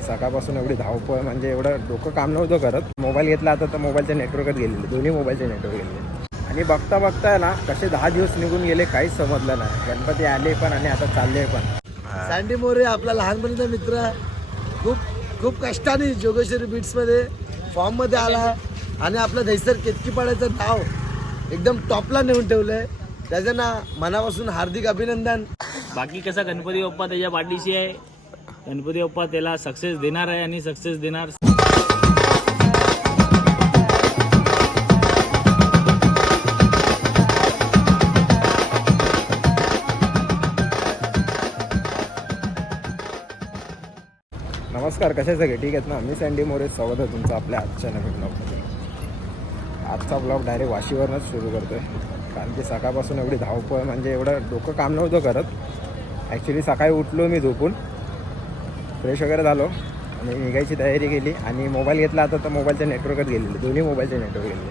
सकाळपासून एवढी धावपळ म्हणजे एवढं डोकं काम नव्हतं करत. मोबाईल घेतला आता तर मोबाईलच्या नेटवर्कच गेलेले, दोन्ही मोबाईलचे नेटवर्क गेलेले. आणि बघता बघता ना कसे 10 दिवस निघून गेले काहीच समजलं नाही. गणपती आले पण आणि आता चालले पण. सँडी मोरे आपला लहानपणीचा मित्र खूप खूप कष्टाने जोगेश्वरी बीट्समध्ये फॉर्ममध्ये आला आणि आपलं दहिसर केतकीपाड्याचं नाव एकदम टॉपला नेऊन ठेवलंय. त्याचं ना मनापासून हार्दिक अभिनंदन. बाकी कसा गणपती बाप्पा त्याच्या पाठीशी आहे. गणपती बाप्पा त्याला सक्सेस देणार आहे आणि सक्सेस देणार. नमस्कार, कसे सगळे ठीक आहेत ना. मी सँडी मोरे, स्वागत आहे तुमचं आपल्या आजच्या नवीन ब्लॉगमध्ये. आजचा ब्लॉग डायरेक्ट वाशीवरनंच सुरू करतो आहे, कारण की सकाळपासून एवढी धावपळ म्हणजे एवढं डोकं काम नव्हतं करत. ॲक्च्युली सकाळी उठलो मी झोपून, फ्रेश वगैरे झालो आणि निघायची तयारी केली आणि मोबाईल घेतला आता तर मोबाईलचे नेटवर्कच गेलेले, दोन्ही मोबाईलचे नेटवर्क गेलेले.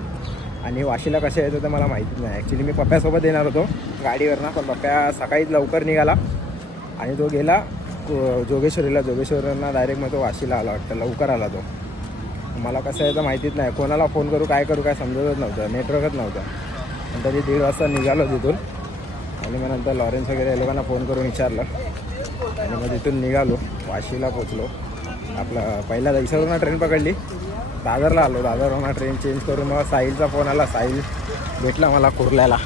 आणि वाशीला कसे यायचं तर मला माहितीच नाही. ॲक्च्युली मी पप्प्यासोबत येणार होतो गाडीवरनं, पण पप्प्या सकाळीच लवकर निघाला आणि तो गेला जोगेश्वरीला डायरेक्ट मग तो वाशीला आला वाटतं, लवकर आला तो. मला कसं यायचं माहितीच नाही, कोणाला फोन करू काय समजतच नव्हतं, नेटवर्कच नव्हतं. नंतर 1:30 वाजता निघालो तिथून आणि मग नंतर लॉरेन्स वगैरे या लोकांना फोन करून विचारलं आणि मग तिथून निघालो, वाशीला पोचलो. आपलं पहिल्या दहिसरवरून ट्रेन पकडली, दादरला आलो. दादरवरून ट्रेन चेंज करून मग साहिलचा फोन आला. साहिल भेटला मला कुर्ल्याला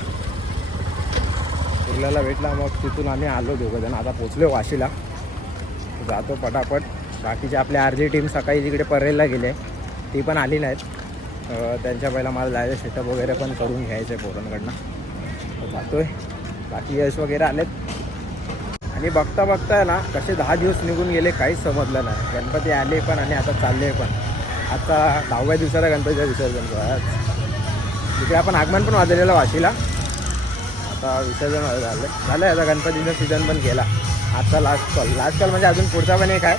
भेटला. मग तिथून आम्ही आलो दोघंजण. आता पोचलो वाशीला, जातो पटापट. बाकीचे आपले RJ टीम सकाळी तिकडे परेलला गेले, ती पण आली नाहीत. त्यांच्या पहिला मला जायचं सेटअप वगैरे पण करून घ्यायचं आहे पोरांकडनं, जातो आहे. बाकी यश वगैरे आलेत. आणि बघता बघता ना कसे 10 दिवस निघून गेले काहीच समजलं नाही. गणपती आले पण आणि आता चालले पण. आता 10व्या दिवसाला गणपतीचं विसर्जन आज. तिकडे आपण आगमन पण वाजलेलं वाशीला, आता विसर्जन झालं आहे. आता गणपतीचा सीझन पण गेला. आजचा लास्ट कॉल म्हणजे अजून पुढचा पण एक आहे,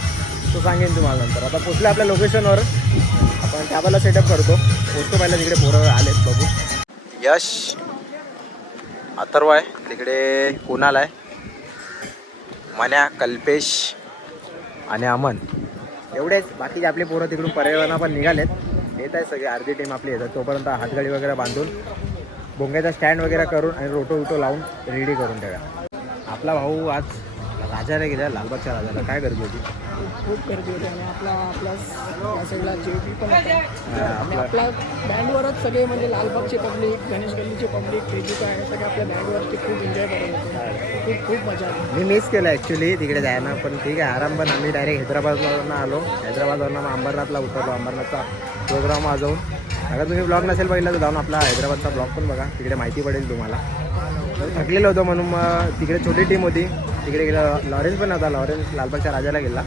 तो सांगेन तुम्हाला नंतर. आता पोचले आपल्या लोकेशनवर, आपण कॅबला सेटअप करतो. पोचतो पहिला, तिकडे पोरं आलेत बघू. यश, अथर्व आहे तिकडे, कुणाल आहे, मन्या, कल्पेश आणि अमन, एवढेच. बाकीचे आपले पोरं तिकडून पर्यावरणा पण निघालेत, येत आहे सगळे. RJ टीम आपली येतात. तोपर्यंत हातगाडी वगैरे बांधून भोंग्याचा स्टँड वगैरे करून आणि रोटो लावून रेडी करून ठेवा. आपला भाऊ आज राजाला गेला, लालबागच्या राजाला. काय गर्दी होती, खूप गर्दी होती. आणि आपला साईडला JP पण होता. आणि आपल्या बँडवरच सगळे म्हणजे लालबागचे पब्लिक, गणेश गल्लीचे पब्लिक, KG आहे, सगळे आपल्या बँडवरती खूप एन्जॉय करत होते. खूप मजा आली. मी मिस केलं ॲक्च्युली तिकडे जायला, पण ठीक आहे आराम. पण आम्ही डायरेक्ट हैदराबादवरून आलो. हैदराबादवरून मग अंबरनाथला उतरलो. अंबरनाथचा प्रोग्राम वाजवून. अगर तुम्ही ब्लॉग नसेल पहिला तर जाऊन आपला हैदराबादचा ब्लॉग पण बघा, तिकडे माहिती पडेल तुम्हाला. थकलेलं होतं म्हणून मग तिकडे छोटी टीम होती, तिकडे गेला. लॉरेन्स पण होता, लॉरेन्स लालबागच्या राजाला गेला.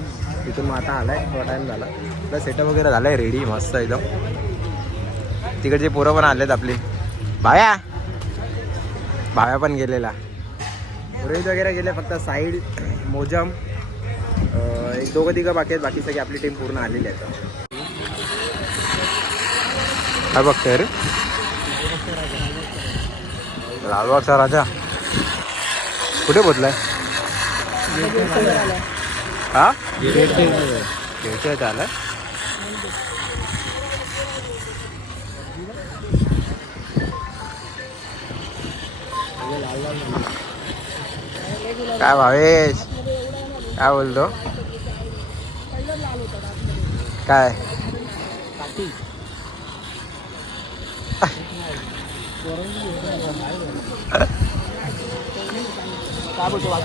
तिथून मग आता आला आहे, थोडा टाईम झाला. आपला सेटअप वगैरे झाला आहे रेडी मस्त एकदम. तिकडचे पोरं पण आलेत आपली. भाव्या पण गेलेला, रोहित वगैरे गेले. फक्त साईड, मोजम, एक 2-3 बाकी आहेत. बाकी सगळी आपली टीम पूर्ण आलेली आहे. काय बघतोय रे, लालबागचा राजा कुठे पोचलाय? हा, आलाय. काय भावेश, काय बोलतो? काय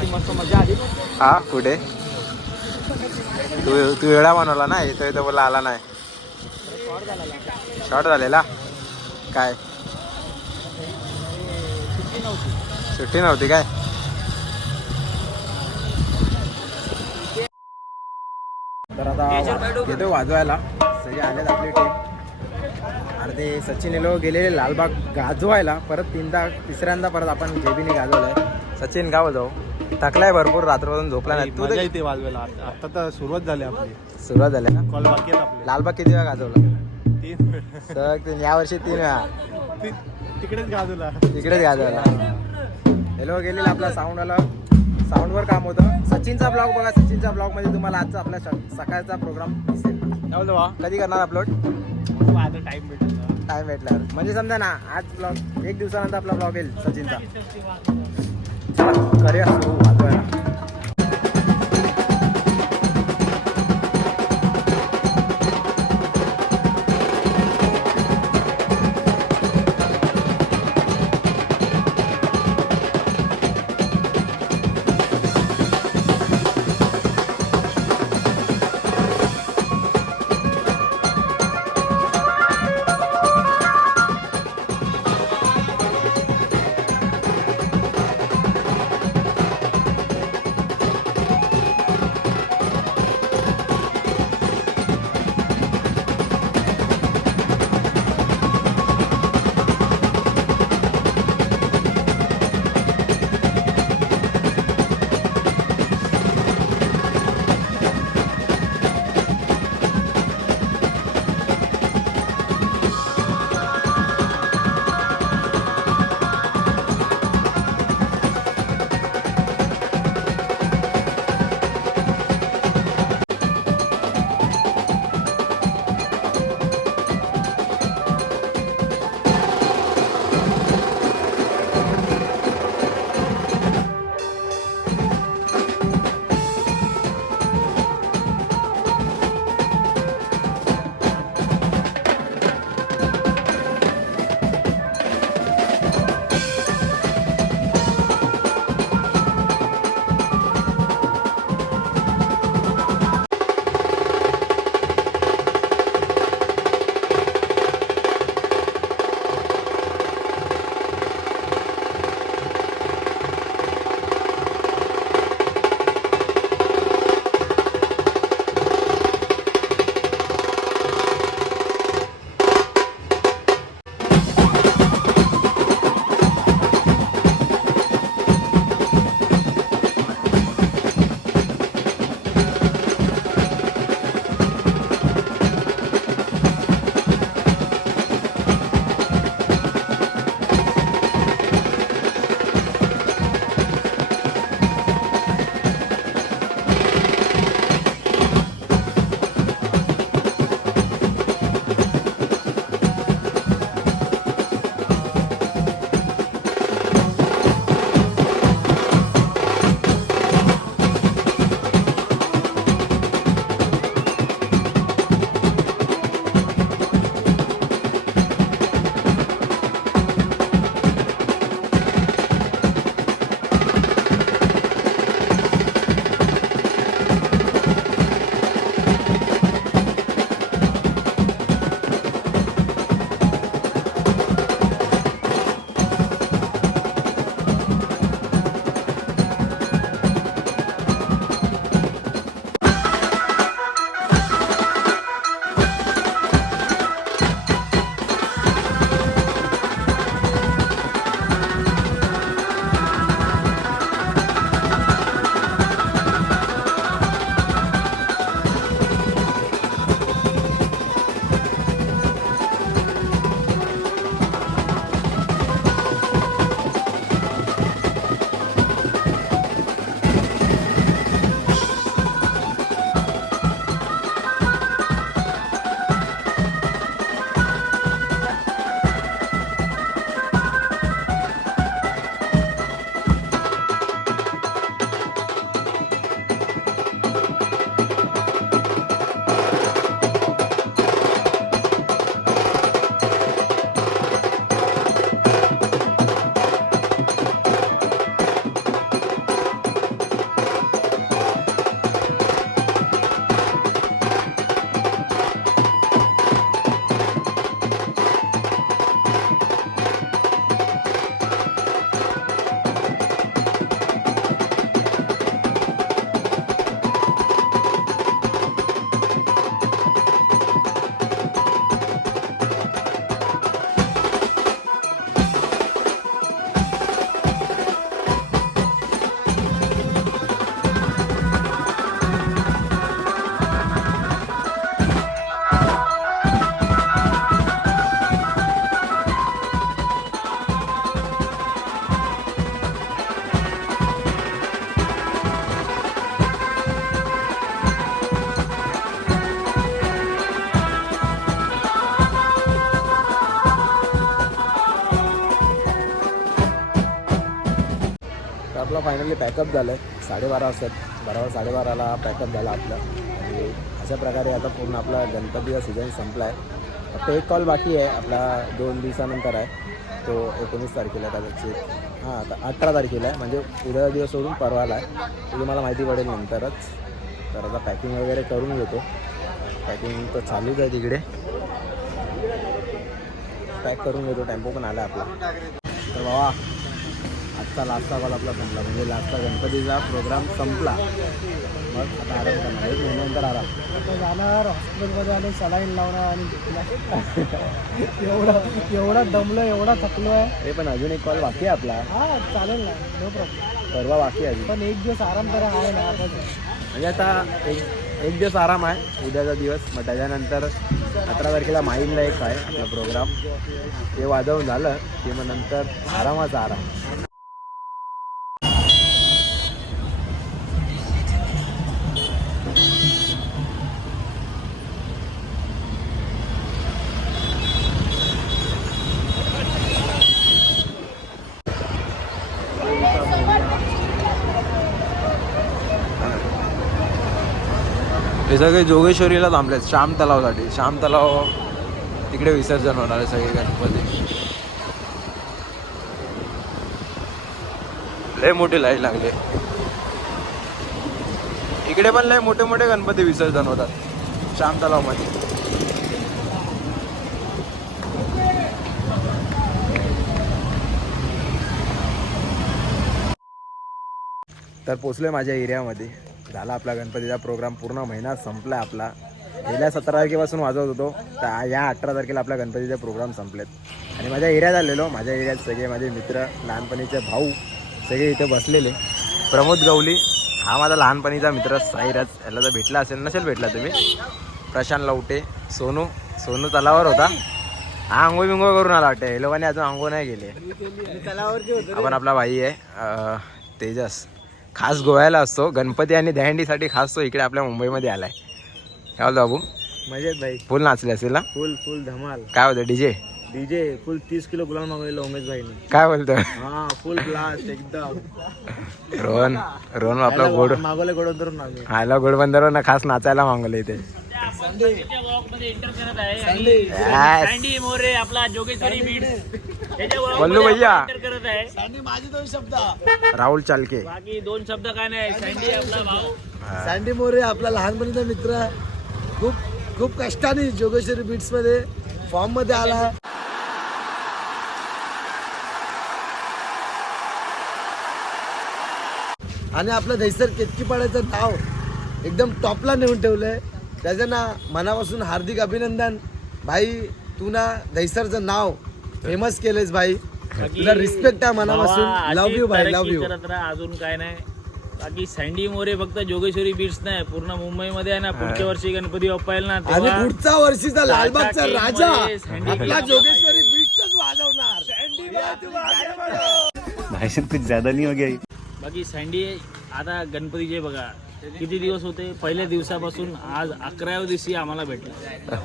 मस्त मजा आली. हा, कुठे तू वेळा बनवला ना, येतोय तर बोला आला नाही. शॉर्ट झालेला. काय सुट्टी नव्हती काय? तर आता येतो वाजवायला. सगळे आलेत आपली टीम. आणि ते सचिन हे लोक गेलेले लालबाग गाजवायला. परत तिसऱ्यांदा परत आपण JBने गाजवलाय. सचिन गाव जाऊ, थकलाय भरपूर, रात्रभरून झोपला नाही. तू इथे वाजवायला आता तर सुरुवात झाली आपली. सुरुवात झाली ना. कॉल बाकी आहेत आपले. लालबाग किती वेळा गाजवला? 3 वेळा. यावर्षी 3 वेळा तिकडेच गाजवला. तिकडेच गाजवला. हे लोक गेलेला आपला साऊंडवाला साऊंडवर काम होतं. सचिनचा ब्लॉग बघा, सचिनच्या ब्लॉगमध्ये तुम्हाला आजचा आपला सकाळचा प्रोग्राम दिसेल. काय बोलतो बा, कधी करणार अपलोड? आता टाइम भेटेल टाइम भेटल्यावर म्हणजे समजा ना आज ब्लॉग 1 दिवसानंतर आपला ब्लॉग येईल सचिनचा. चला करूया सुरू वाजवायला. फायनली पॅकअप झालं आहे 12:30 वाजता, बरोबर 12:30ला पॅकअप झाला आपलं. आणि अशा प्रकारे आता पूर्ण आपला गणपतीचा सीझन संपला आहे. फक्त एक कॉल बाकी आहे आपला 2 दिवसानंतर आहे, तो 19 तारखेला कदाचित, हां आता 18 तारखेला आहे, म्हणजे उद्या दिवस सोडून परवाला आहे. ते तुम्हाला माहिती पडेल नंतरच. तर आता पॅकिंग वगैरे करून घेतो. पॅकिंग तर चालूच आहे तिकडे, पॅक करून घेतो. टेम्पो पण आला आपला. तर बाबा आजचा लास्टचा कॉल आपला संपला, म्हणजे लास्टचा गणपतीचा प्रोग्राम संपला. मग आता आराम करणार, 1 महिन्यानंतर आराम. आता जाणार हॉस्पिटलमध्ये आणि सलाईन लावणार आणि एवढा दमलो, एवढा थकलो आहे. हे पण अजून एक कॉल बाकी आहे आपला. हां चालेल ना, नो प्रॉब्लेम. परवा बाकी आहे अजून. पण एक दिवस आराम करा आहे ना आता. म्हणजे आता एक दिवस आराम आहे, उद्याचा दिवस. मग त्याच्यानंतर 18 तारखेला माहीमला एक आहे आपला प्रोग्राम, ते वाजवून झालं की मग नंतर आरामाचा आराम. हे सगळे जोगेश्वरीला थांबलेत श्याम तलावसाठी. श्याम तलाव तिकडे विसर्जन होणार आहे सगळे गणपती. लय मोठी लाईन लागली इकडे, पण लय मोठे मोठे गणपती विसर्जन होतात श्याम तलावमध्ये. तर पोचलोय माझ्या एरियामध्ये. झाला आपला गणपतीचा प्रोग्राम, पूर्ण महिना संपला आपला. गेल्या 17 तारखेपासून वाजवत होतो, तर या 18 तारखेला आपल्या गणपतीचे प्रोग्राम संपलेत. आणि माझ्या एरियात आलेलो, माझ्या एरियात सगळे माझे मित्र, लहानपणीचे भाऊ सगळे इथे बसलेले. प्रमोद गवली हा माझा लहानपणीचा मित्र, साईराज, याला तर भेटला असेल, नसेल भेटला तुम्ही. प्रशांत लवटे, सोनू तलावर होता, हा आंघोळ बिंघोळ करून आला वाटतं. हे लोकांनी अजून आंघोळ नाही गेले. आपण आपला भाई आहे तेजस, खास गोव्याला असतो, गणपती आणि दहीहंडीसाठी खास तो इकडे आपल्या मुंबईमध्ये आलाय. काय बोलतो बाबू? मजेत भाई, फुल नाचले असेल ना? फुल धमाल. काय होतं डीजे फुल 30 किलो गुलाल मागवलेलं उमेश भाईने. काय बोलतो? हा फुल ब्लास्ट एकदम. रोहन आपला गोड मागवले गोडोदरून आम्ही. आला गोडबंदर ना, खास नाचायला मागवले इथे. सँडी मोरे आपला जोगेश्वरी बीट्स बोललो भैया. करत आहे. माझे 2 शब्द. राहुल चालके. बाकी 2 शब्द काय नाही. सँडी आपला भाऊ, सँडी मोरे आपला लहानपणीचा मित्र, खूप कष्टाने जोगेश्वरी बीट्स मध्ये फॉर्म मध्ये आला. आणि आपलं दहिसर केतकीपाड्याचं नाव एकदम टॉपला नेऊन ठेवलंय. त्याचं ना मनापासून हार्दिक अभिनंदन भाई. तू ना दहिसरचं नाव फेमस केलंयस भाई. तुला रिस्पेक्ट आहे मनापासून. लव्ह यू भाई, लव्ह यू. अजून काय नाही. बाकी सँडी मोरे फक्त जोगेश्वरी बीट्स नाही, पूर्ण मुंबईमध्ये आहे ना. पुढच्या वर्षी गणपती बाप्पा येईल ना, आणि तेव्हा पुढचा वर्षीचा लालबागचा राजा सँडी आपला जोगेश्वरी बीट्सच वाजवणार. भाई साहब कुछ ज्यादा नहीं हो गया ये? बाकी सँडी आता गणपतीचे बघा किती दिवस होते. पहिल्या दिवसापासून आज 11व्या दिवशी आम्हाला भेटला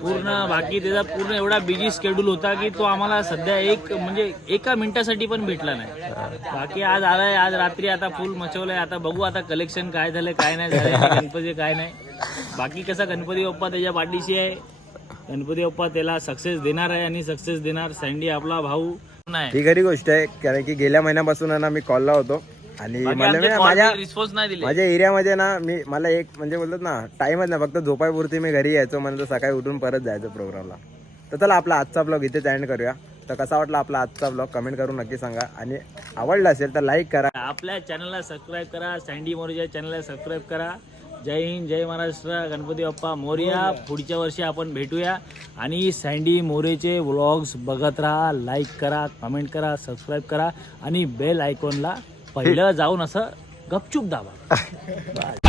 पूर्ण. बाकी त्याचा पूर्ण एवढा बिझी शेड्यूल होता की तो आम्हाला सध्या म्हणजे एका मिनिटासाठी पण भेटला नाही. बाकी आज आलाय, आज रात्री आता फुल मचवलंय. आता बघू आता कलेक्शन काय झालं काय नाही झालं, गणपती काय नाही. बाकी कसा गणपती बाप्पा त्याच्या पाठीशी आहे. गणपती बाप्पा त्याला सक्सेस देणार आहे आणि सक्सेस देणार. सँडी आपला भाऊ नाही. ही खरी गोष्ट आहे, कारण की गेल्या महिन्यापासून ना मी कॉलला होतो आणि मला रिस्पॉन्स नाही दिले. माझ्या एरियामध्ये ना मला एक म्हणजे बोलतात ना टाईमच नाही, फक्त झोपायपुरती मी घरी यायचो, म्हणजे सकाळी उठून परत जायचं प्रोग्रामला. तर चला आपला आजचा ब्लॉग इथेच एंड करूया. तर कसा वाटला आपला आजचा ब्लॉग कमेंट करून नक्की सांगा, आणि आवडला असेल तर लाईक करा. आपल्या चॅनलला सबस्क्राईब करा, सँडी मोरेच्या चॅनलला सबस्क्राईब करा. जय हिंद, जय महाराष्ट्र, गणपती बाप्पा मोरया. पुढच्या वर्षी आपण भेटूया. आणि सँडी मोरेचे व्लॉग्स बघत राहा, लाईक करा, कमेंट करा, सबस्क्राईब करा आणि बेल आयकॉनला पहिलं जाऊन असं गपचूप दाबा.